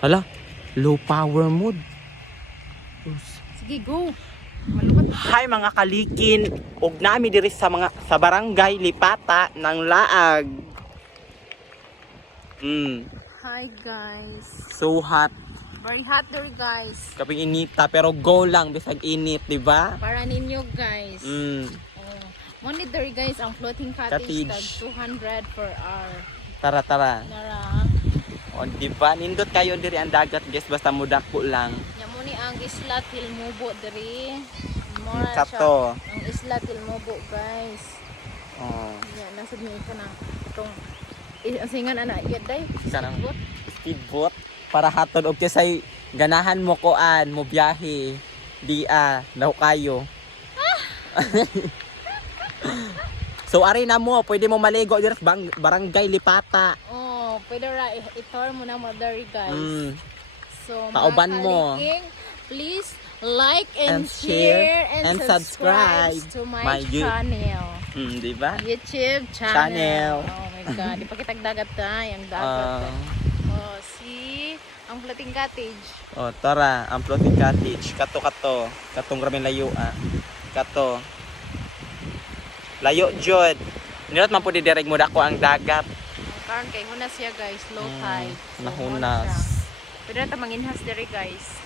Hala, low power mode. Sige, go. Malupad. Hi mga kalikin, ug nami diri sa barangay Lipata ng Laag. Hi guys. So hot. Very hot there guys. Kaping inita pero go lang bisag init, di ba? Para ninyo guys. Oh. Money there guys ang floating cottage tag 200 per hour. Tara. Nara. O di ba nindot kayo diri ang dagat guys basta mudako lang. Nya mo ni ang Isla Tilmubo diri. Mora Kato. siya. Ang Isla Tilmubo guys. Oh. Nya nasa mi ko na itong asingan ana yaday. Kanang speedboat para hatod og say ganahan mo koan mo biyahe. Di daw kayo. So ari na mo, pwede mo maligo diri sa barangay Lipata. Oh, pwede ra i-tour mo na mo diri guys. So, Kauban mga mo. kaliking, please like and share share and subscribe to my my channel. Di ba? YouTube channel. Oh my God. Di pa kitag dagat ta. Yung dagat. Oh, see? Ang floating cottage. Oh, tara, ang floating cottage. Kato. Katong raming layo Kato. Layo jud. Nilot man po di direct mo dako ang dagat. Karon kay hunas siya guys. Low tide. So, Nahunas. Pwede na ta manginhas diri guys.